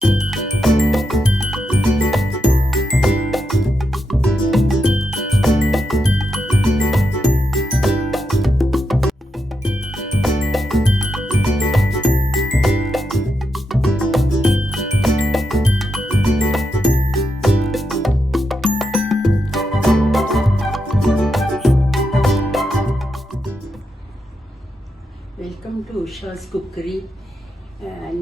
Welcome to ഉഷാസ് cookery.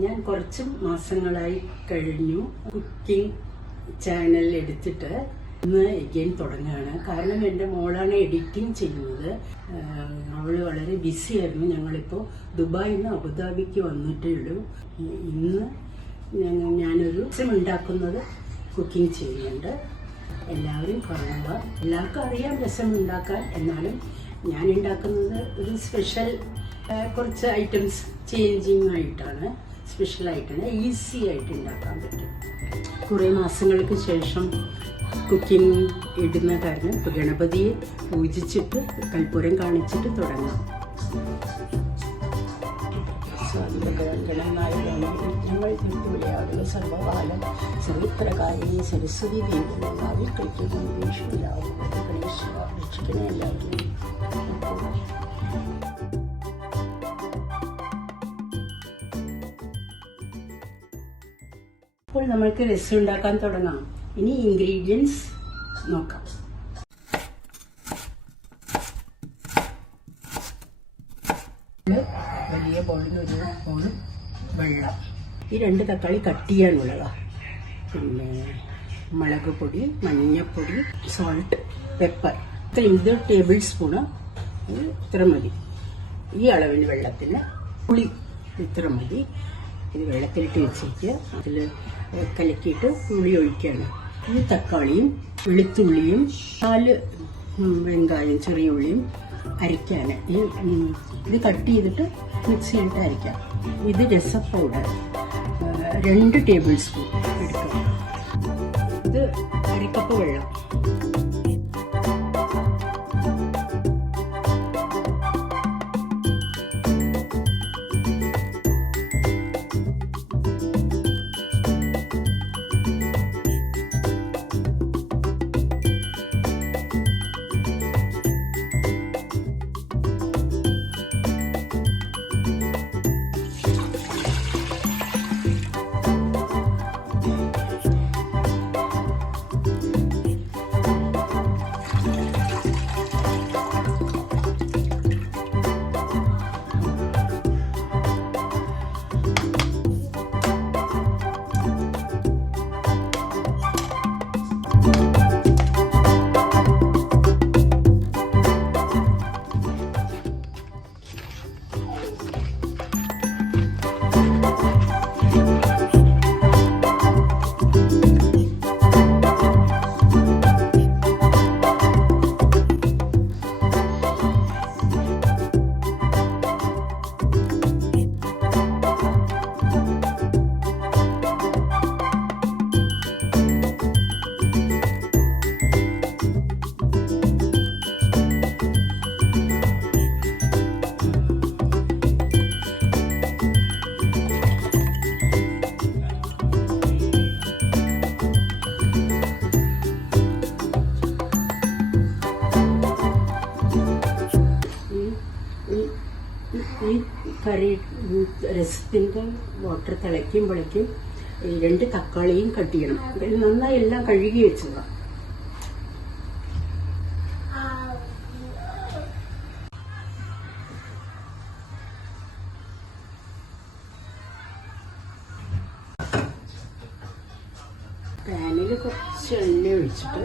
ഞാൻ കുറച്ച് മാസങ്ങളായി കഴിഞ്ഞു കുക്കിംഗ് ചാനൽ എടുത്തിട്ട് ഇന്ന് എഗെയിൻ തുടങ്ങുകയാണ്. കാരണം എൻ്റെ മോളാണ് എഡിറ്റിംഗ് ചെയ്യുന്നത്. അവൾ വളരെ ബിസി ആയിരുന്നു. ഞങ്ങളിപ്പോൾ ദുബായിൽ നിന്ന് അബുദാബിക്ക് വന്നിട്ടേ ഉള്ളൂ. ഇന്ന് ഞാനൊരു രസം ഉണ്ടാക്കുന്നത് കുക്കിംഗ് ചെയ്യുന്നുണ്ട്. എല്ലാവരും കാണുക. എല്ലാവർക്കും അറിയാം രസം ഉണ്ടാക്കാൻ. എന്നാലും ഞാൻ ഉണ്ടാക്കുന്നത് ഒരു സ്പെഷ്യൽ കുറച്ച് ഐറ്റംസ് ചേഞ്ചിങ് ആയിട്ടാണ്, സ്പെഷ്യലായിട്ടാണ്, ഈസി ആയിട്ട് ഉണ്ടാക്കാൻ പറ്റും. കുറേ മാസങ്ങൾക്ക് ശേഷം കുക്കിംഗ് ഇടുന്ന കാരണം ഇപ്പോൾ ഗണപതിയെ പൂജിച്ചിട്ട് കൽപ്പൂരം കാണിച്ചിട്ട് തുടങ്ങാം. ഞങ്ങൾ വിളയാടുക സർവകാലം സർവത്രകാരിണി സരസ്വതി ദേവി നാവിൽ കളിക്കുന്ന ഗണേശ രക്ഷിക്കണേ എല്ലാവരും. അപ്പോൾ നമ്മൾക്ക് രസം ഉണ്ടാക്കാൻ തുടങ്ങാം. ഇനി ഇൻഗ്രീഡിയൻസ് നോക്കാം. വലിയ ബൗളിൽ ഒരു ബൗൾ വെള്ളം. ഈ 2 തക്കാളി കട്ട് ചെയ്യാനുള്ളതാണ്. പിന്നെ മുളക് പൊടി, മഞ്ഞൾപ്പൊടി, സോൾട്ട്, പെപ്പർ. ഇത് ടേബിൾ സ്പൂണ്. ഇത്ര മതി. ഈ അളവിന് വെള്ളത്തിന്. പുളി ഇത്ര മതി. ഇത് വെള്ളത്തിലിട്ട് വെച്ചിട്ട് അതിൽ കലക്കിയിട്ട് പുളി ഒഴിക്കുകയാണ്. ഈ തക്കാളിയും വെളുത്തുള്ളിയും 4 വെങ്കായം ചെറിയ ഉള്ളിയും അരയ്ക്കാൻ. ഇത് കട്ട് ചെയ്തിട്ട് മിക്സിയിലിട്ട് അരയ്ക്കാം. ഇത് രസ പൗഡർ 2 ടേബിൾ സ്പൂൺ എടുക്കുക. ഇത് അരക്കപ്പ് വെള്ളം. ഈ കറി രസത്തിൻ്റെ വാട്ടർ തിളയ്ക്കുമ്പോഴേക്കും 2 തക്കാളിയും കട്ട് ചെയ്യണം. നന്നായി എല്ലാം കഴുകി വെച്ചതാണ്. പാനിൽ കുറച്ച് എണ്ണ ഒഴിച്ചിട്ട്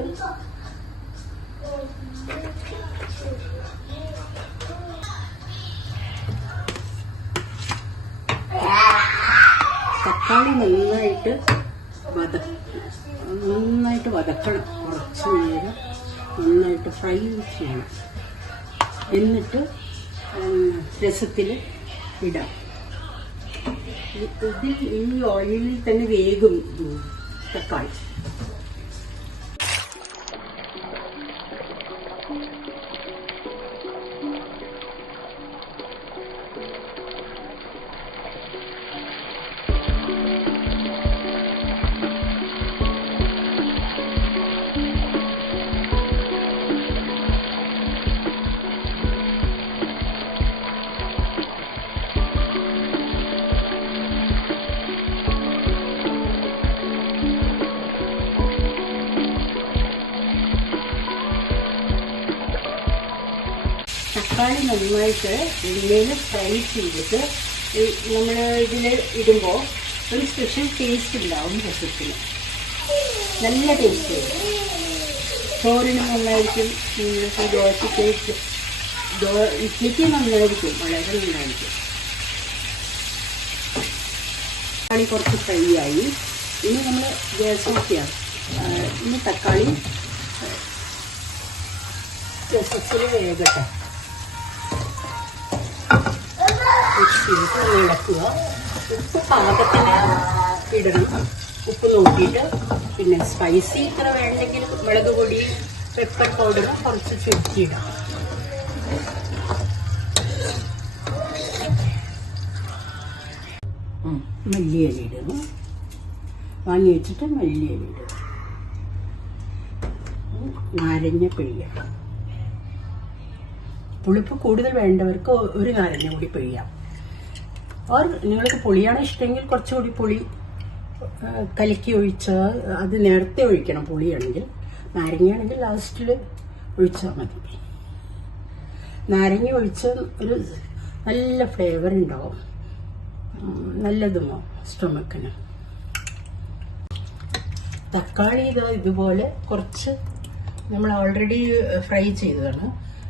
തക്കാളി നന്നായിട്ട് വതക്കണം. കുറച്ച് നേരം നന്നായിട്ട് ഫ്രൈ ചെയ്യണം. എന്നിട്ട് രസത്തിൽ ഇടാം. ഈ ഓയിലിൽ തന്നെ വേഗം തക്കാളി. തക്കാളി നന്നായിട്ട് എണ്ണയിൽ ഫ്രൈ ചെയ്തിട്ട് നമ്മൾ ഇതിൽ ഇടുമ്പോൾ ഒരു സ്പെഷ്യൽ ടേസ്റ്റ് ഉണ്ടാവും രസത്തിന്. നല്ല ടേസ്റ്റ് വരും. ചോറിന് നന്നായിരിക്കും, ദോശയ്ക്ക് ഇഡ്ലിക്ക് നന്നായിരിക്കും, വളരെ നന്നായിരിക്കും. തക്കാളി കുറച്ച് ഫ്രൈ ആയി. ഇനി നമ്മൾ ഗ്യാസ് ഓഫ് ചെയ്യാം. ഇനി തക്കാളി രസത്തിൽ വേകട്ടെ. ഇളക്കുക. ഉപ്പ് പാകത്തിന് ഇടണം. ഉപ്പ് നോക്കിയിട്ട് പിന്നെ സ്പൈസി ഇത്ര വേണ്ടെങ്കിൽ മുളക് പൊടി, പെപ്പർ പൗഡർ കുറച്ച് ചുറ്റിയിടാം. മല്ലിയില ഇടുന്നു. വാങ്ങി വെച്ചിട്ട് മല്ലിയില ഇടും. നാരങ്ങ പിഴിയണം. പുളിപ്പ് കൂടുതൽ വേണ്ടവർക്ക് ഒരു നാരങ്ങ കൂടി പിഴിയാം. ഓർ നിങ്ങൾക്ക് പുളിയാണ് ഇഷ്ടമെങ്കിൽ കുറച്ചുകൂടി പുളി കലക്കി ഒഴിച്ചാൽ അത് നേരത്തെ ഒഴിക്കണം. പുളിയാണെങ്കിൽ. നാരങ്ങയാണെങ്കിൽ ലാസ്റ്റിൽ ഒഴിച്ചാൽ മതി. നാരങ്ങ ഒഴിച്ചാൽ ഒരു നല്ല ഫ്ലേവർ ഉണ്ടാവും. നല്ലതുമോ സ്റ്റൊമക്കിന്. തക്കാളി ഇതുപോലെ കുറച്ച് നമ്മൾ ഓൾറെഡി ഫ്രൈ ചെയ്തതാണ്.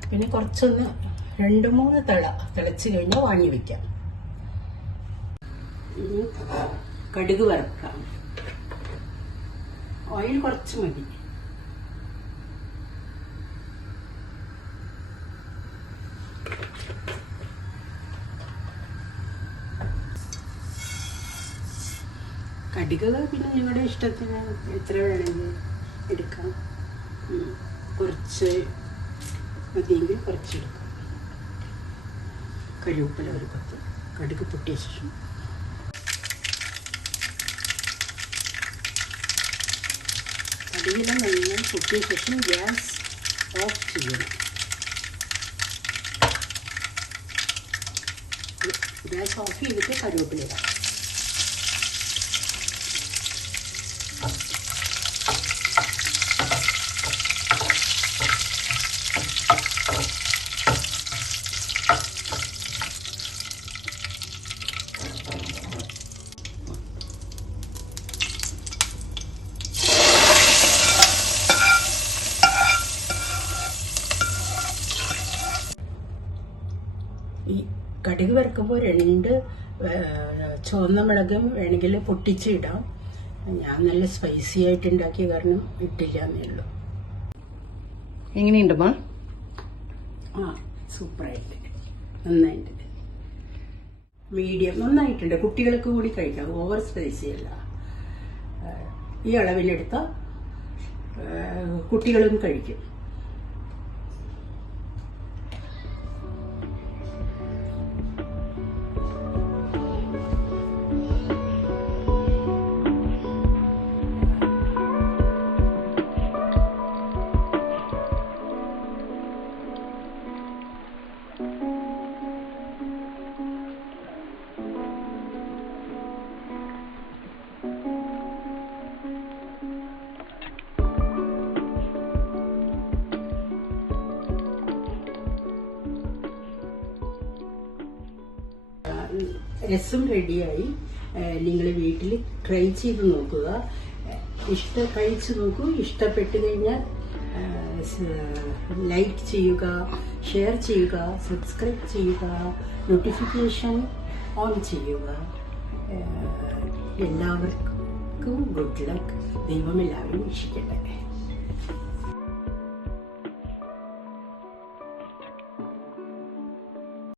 പിന്നെ കുറച്ചൊന്ന് 2-3 തിളച്ച് കഴിഞ്ഞാൽ വാങ്ങി വയ്ക്കാം. കടുക് വറുക്കാം. ഓയിൽ കുറച്ച് മതി. കടുക് പിന്നെ നിങ്ങളുടെ ഇഷ്ടത്തിന് എത്ര വേണമെങ്കിൽ എടുക്കാം. കുറച്ച് മതിയെങ്കിൽ കുറച്ചെടുക്കാം. കറിവേപ്പില ഒരു 10. കടുക് പൊട്ടിയ ശേഷം കടുകിലും നന്നായി പൊട്ടിയ ശേഷം ഗ്യാസ് ഓഫ് ചെയ്യണം. ഗ്യാസ് ഓഫ് ചെയ്തിട്ട് കറിവേപ്പില ഇടാം. ഈ കടുക് വറുക്കുമ്പോൾ 2 ചുവന്ന മുളകും വേണമെങ്കിൽ പൊട്ടിച്ചിടാം. ഞാൻ നല്ല സ്പൈസി ആയിട്ട് ഉണ്ടാക്കിയ കാരണം ഇട്ടില്ല എന്നേ ഉള്ളൂ. എങ്ങനെയുണ്ടമ്മ? സൂപ്പറായിട്ട് നന്നായിട്ടുണ്ട്. മീഡിയം നന്നായിട്ടുണ്ട്. കുട്ടികൾക്ക് കൂടി കഴിക്കാം. ഓവർ സ്പൈസി അല്ല. ഈ അളവിലെടുത്ത കുട്ടികളും കഴിക്കും. രസം റെഡിയായി. നിങ്ങൾ വീട്ടിൽ ട്രൈ ചെയ്ത് നോക്കുക. കഴിച്ചു നോക്കൂ. ഇഷ്ടപ്പെട്ടു കഴിഞ്ഞാൽ ലൈക്ക് ചെയ്യുക, ഷെയർ ചെയ്യുക, സബ്സ്ക്രൈബ് ചെയ്യുക, നോട്ടിഫിക്കേഷൻ ഓൺ ചെയ്യുക. എല്ലാവർക്കും ഗുഡ് ലക്ക്. ദൈവം എല്ലാവരും രക്ഷിക്കട്ടെ.